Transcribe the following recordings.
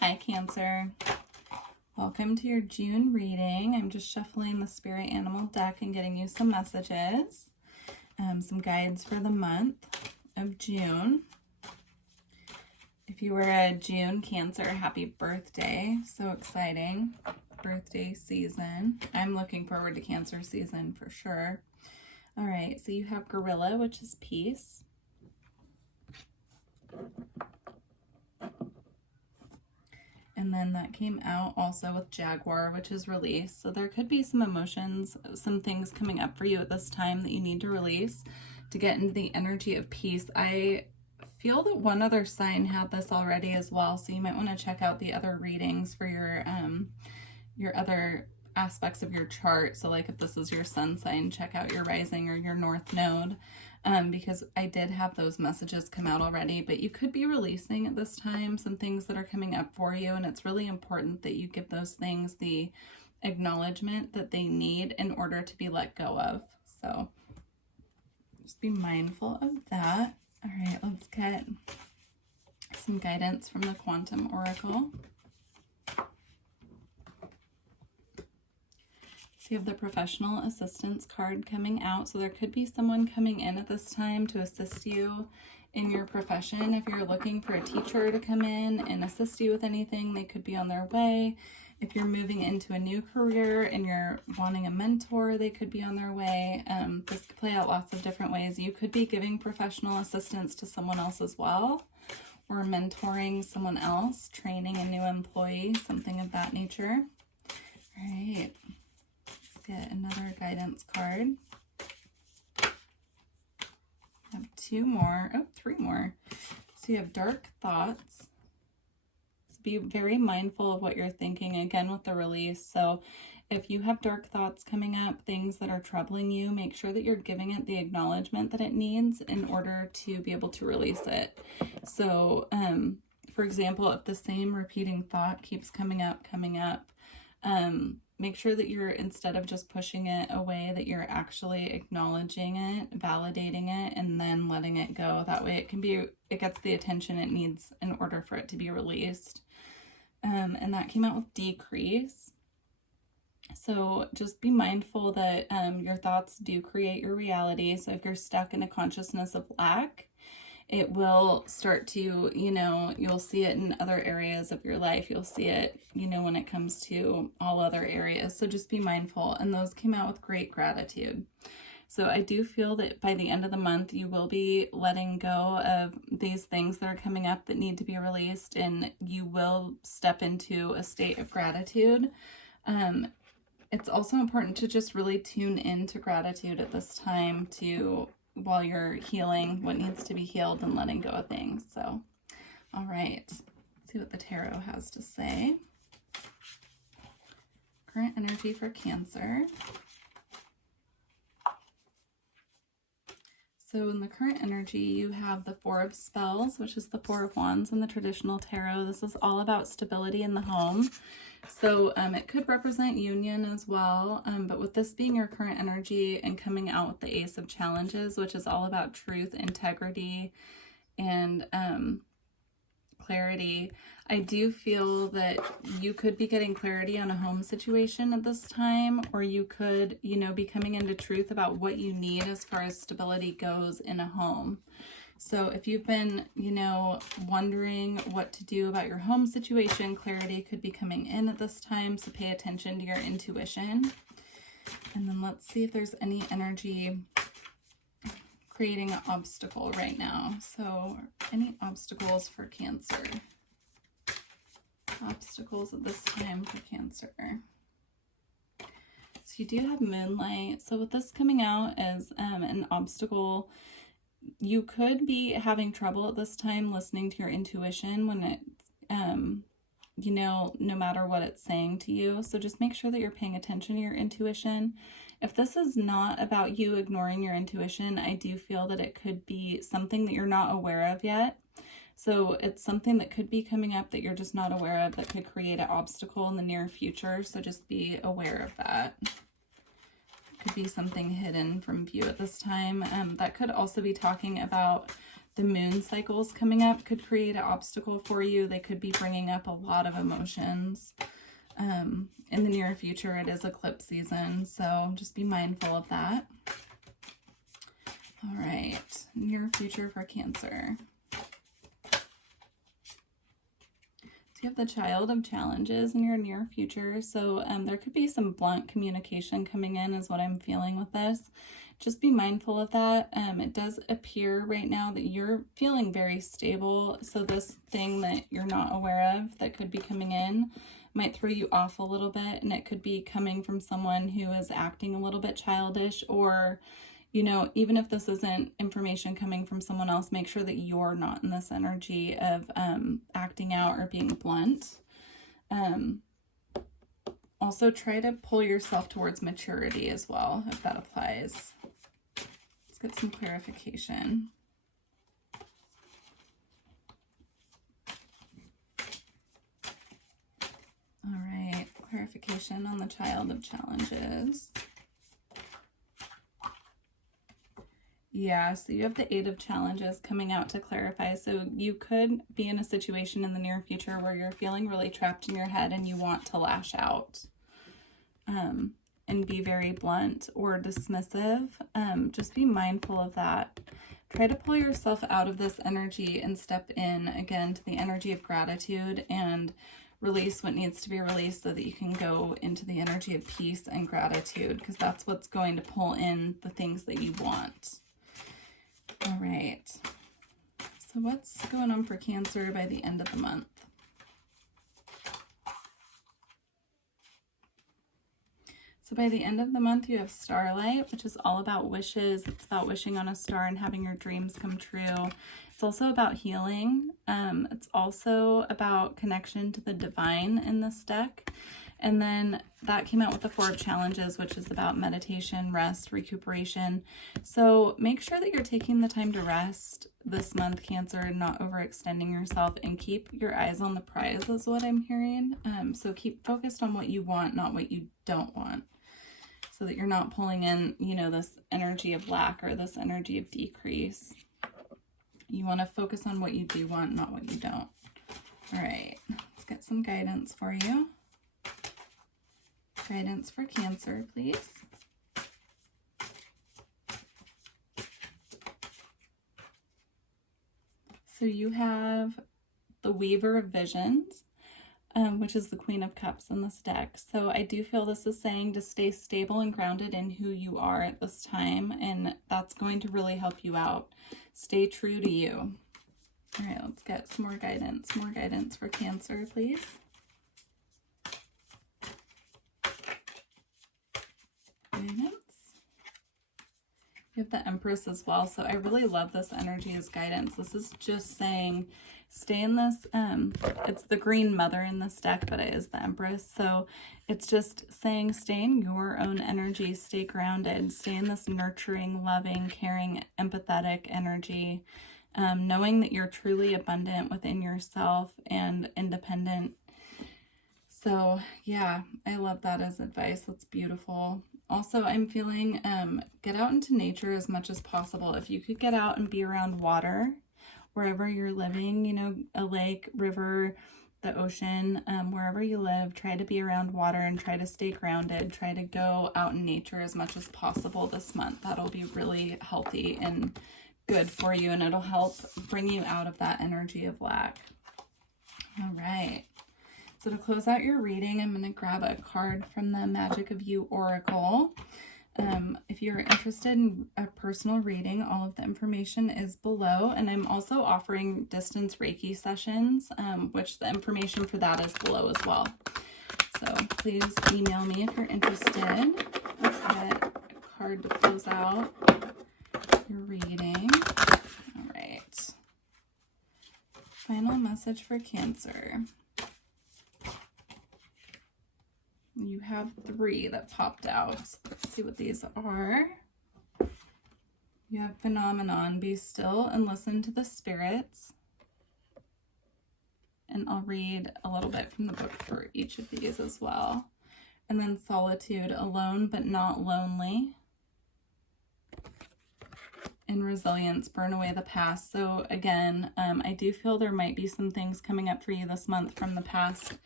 Hi, Cancer. Welcome to your June reading. I'm just shuffling the spirit animal deck and getting you some messages, some guides for the month of June. If you were a June Cancer, happy birthday. So exciting. Birthday season. I'm looking forward to Cancer season for sure. All right, so you have Gorilla, which is peace. And then that came out also with Jaguar, which is release. So there could be some emotions, some things coming up for you at this time that you need to release to get into the energy of peace. I feel that one other sign had this already as well. So you might want to check out the other readings for your other aspects of your chart. So like if this is your sun sign, check out your rising or your north node. Because I did have those messages come out already, but you could be releasing at this time some things that are coming up for you, and it's really important that you give those things the acknowledgement that they need in order to be let go of. So just be mindful of that. All right, let's get some guidance from the Quantum Oracle. So you have the professional assistance card coming out. So there could be someone coming in at this time to assist you in your profession. If you're looking for a teacher to come in and assist you with anything, they could be on their way. If you're moving into a new career and you're wanting a mentor, they could be on their way. This could play out lots of different ways. You could be giving professional assistance to someone else as well, or mentoring someone else, training a new employee, something of that nature. All right. Get another guidance card. I have three more. So you have dark thoughts. So be very mindful of what you're thinking, again with the release. So if you have dark thoughts coming up, things that are troubling you, make sure that you're giving it the acknowledgement that it needs in order to be able to release it. So for example, if the same repeating thought keeps coming up, make sure that you're, instead of just pushing it away, that you're actually acknowledging it, validating it, and then letting it go. That way it gets the attention it needs in order for it to be released. And that came out with decrease. So just be mindful that your thoughts do create your reality. So if you're stuck in a consciousness of lack, it will start to, you'll see it in other areas of your life. You'll see it, when it comes to all other areas. So just be mindful. And those came out with great gratitude. So I do feel that by the end of the month, you will be letting go of these things that are coming up that need to be released, and you will step into a state of gratitude. It's also important to just really tune into gratitude at this time while you're healing what needs to be healed and letting go of things. So, all right, let's see what the tarot has to say. Current energy for Cancer. So in the current energy, you have the Four of Spells, which is the Four of Wands in the traditional tarot. This is all about stability in the home. So it could represent union as well, but with this being your current energy and coming out with the Ace of Challenges, which is all about truth, integrity, and clarity, I do feel that you could be getting clarity on a home situation at this time, or you could, be coming into truth about what you need as far as stability goes in a home. So if you've been, wondering what to do about your home situation, clarity could be coming in at this time. So pay attention to your intuition. And then let's see if there's any energy creating an obstacle right now. So any obstacles for Cancer? Obstacles at this time for Cancer. So you do have Moonlight. So with this coming out as an obstacle, you could be having trouble at this time listening to your intuition when it, no matter what it's saying to you. So just make sure that you're paying attention to your intuition. If this is not about you ignoring your intuition, I do feel that it could be something that you're not aware of yet. So it's something that could be coming up that you're just not aware of that could create an obstacle in the near future. So just be aware of that. Could be something hidden from view at this time. That could also be talking about the moon cycles coming up could create an obstacle for you. They could be bringing up a lot of emotions. In the near future, it is eclipse season, so just be mindful of that. All right, near future for Cancer. So you have the Child of Challenges in your near future. So there could be some blunt communication coming in is what I'm feeling with this. Just be mindful of that. It does appear right now that you're feeling very stable. So this thing that you're not aware of that could be coming in might throw you off a little bit. And it could be coming from someone who is acting a little bit childish, or you know, even if this isn't information coming from someone else, make sure that you're not in this energy of acting out or being blunt. Also, try to pull yourself towards maturity as well, if that applies. Let's get some clarification. All right, clarification on the Child of Challenges. Yeah, so you have the Eight of Challenges coming out to clarify. So you could be in a situation in the near future where you're feeling really trapped in your head and you want to lash out and be very blunt or dismissive. Just be mindful of that. Try to pull yourself out of this energy and step in again to the energy of gratitude and release what needs to be released so that you can go into the energy of peace and gratitude, because that's what's going to pull in the things that you want. All right, so what's going on for Cancer by the end of the month? So by the end of the month, you have Starlight, which is all about wishes. It's about wishing on a star and having your dreams come true. It's also about healing. It's also about connection to the divine in this deck. And then that came out with the Four of Challenges, which is about meditation, rest, recuperation. So make sure that you're taking the time to rest this month, Cancer, and not overextending yourself, and keep your eyes on the prize is what I'm hearing. So keep focused on what you want, not what you don't want, so that you're not pulling in, you know, this energy of lack or this energy of decrease. You want to focus on what you do want, not what you don't. All right, let's get some guidance for you. Guidance for Cancer, please. So you have the Weaver of Visions, which is the Queen of Cups in this deck. So I do feel this is saying to stay stable and grounded in who you are at this time, and that's going to really help you out. Stay true to you. All right, let's get some more guidance. More guidance for Cancer, please. Guidance. You have the Empress as well. So I really love this energy as guidance. This is just saying stay in this, it's the Green Mother in this deck, but it is the Empress. So it's just saying stay in your own energy, stay grounded, stay in this nurturing, loving, caring, empathetic energy, knowing that you're truly abundant within yourself and independent. So yeah, I love that as advice. That's beautiful. Also, I'm feeling get out into nature as much as possible. If you could get out and be around water, wherever you're living, you know, a lake, river, the ocean, wherever you live, try to be around water and try to stay grounded. Try to go out in nature as much as possible this month. That'll be really healthy and good for you, and it'll help bring you out of that energy of lack. All right. So to close out your reading, I'm going to grab a card from the Magick of You Oracle. If you're interested in a personal reading, all of the information is below. And I'm also offering Distance Reiki sessions, which the information for that is below as well. So please email me if you're interested. Let's get a card to close out your reading. All right. Final message for Cancer. You have 3 that popped out. Let's see what these are. You have Phenomenon. Be still and listen to the spirits. And I'll read a little bit from the book for each of these as well. And then Solitude. Alone but not lonely. and resilience, burn away the past. So again, I do feel there might be some things coming up for you this month from the past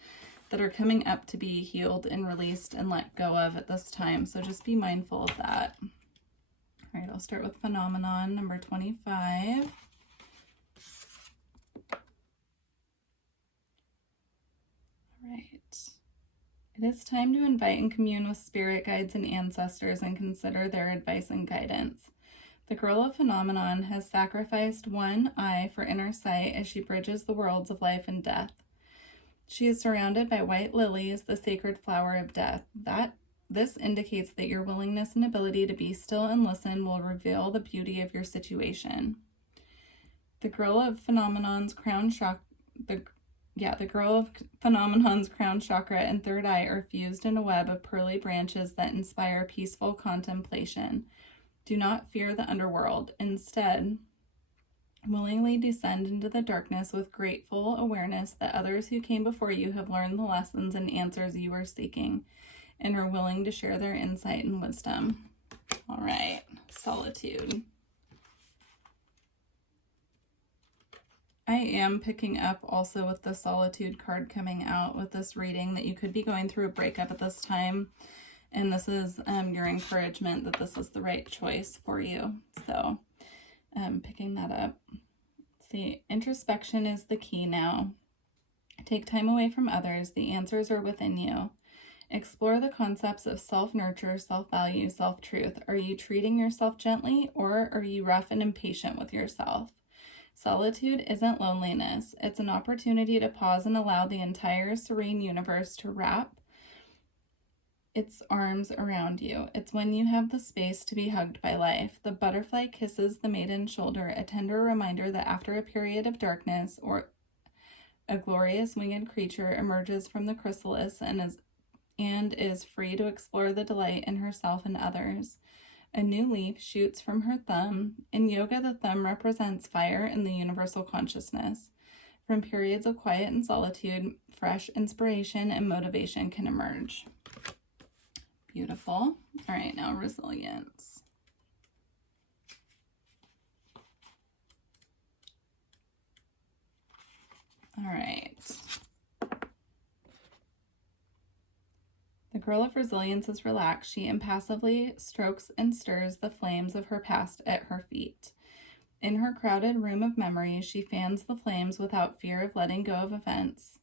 that are coming up to be healed and released and let go of at this time. So just be mindful of that. All right, I'll start with phenomenon number 25. All right. It is time to invite and commune with spirit guides and ancestors and consider their advice and guidance. The girl of phenomenon has sacrificed one eye for inner sight as she bridges the worlds of life and death. She is surrounded by white lilies, the sacred flower of death. This indicates that your willingness and ability to be still and listen will reveal the beauty of your situation. The girl of phenomenon's crown chakra, the girl of phenomenon's crown chakra and third eye are fused in a web of pearly branches that inspire peaceful contemplation. Do not fear the underworld. Instead, willingly descend into the darkness with grateful awareness that others who came before you have learned the lessons and answers you are seeking and are willing to share their insight and wisdom. All right, solitude. I am picking up also with the solitude card coming out with this reading that you could be going through a breakup at this time. And this is your encouragement that this is the right choice for you. So picking that up. See, introspection is the key now. Take time away from others. The answers are within you. Explore the concepts of self-nurture, self-value, self-truth. Are you treating yourself gently, or are you rough and impatient with yourself? Solitude isn't loneliness. It's an opportunity to pause and allow the entire serene universe to wrap its arms around you. It's when you have the space to be hugged by life. The butterfly kisses the maiden's shoulder, a tender reminder that after a period of darkness, or a glorious winged creature emerges from the chrysalis and is free to explore the delight in herself and others. A new leaf shoots from her thumb. In yoga, the thumb represents fire in the universal consciousness. From periods of quiet and solitude, fresh inspiration and motivation can emerge. Beautiful. All right, now resilience. All right. The girl of resilience is relaxed. She impassively strokes and stirs the flames of her past at her feet. In her crowded room of memories, she fans the flames without fear of letting go of events,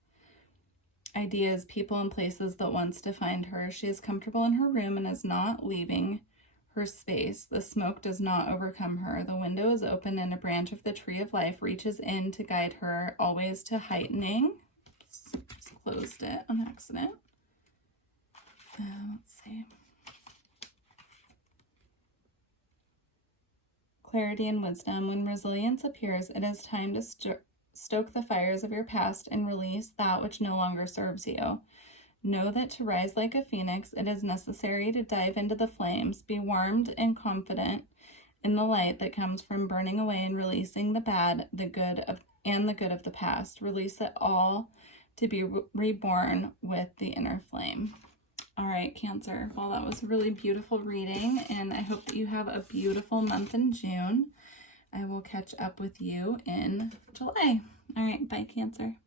ideas, people, and places that once defined her. She is comfortable in her room and is not leaving her space. The smoke does not overcome her. The window is open and a branch of the tree of life reaches in to guide her, always to heightening. Just closed it on accident. Let's see. Clarity and wisdom. When resilience appears, it is time to stoke the fires of your past and release that which no longer serves you. Know that to rise like a phoenix, it is necessary to dive into the flames. Be warmed and confident in the light that comes from burning away and releasing the bad, the good of the past. Release it all to be reborn with the inner flame. All right, Cancer. Well, that was a really beautiful reading, and I hope that you have a beautiful month in June. I will catch up with you in July. All right, bye, Cancer.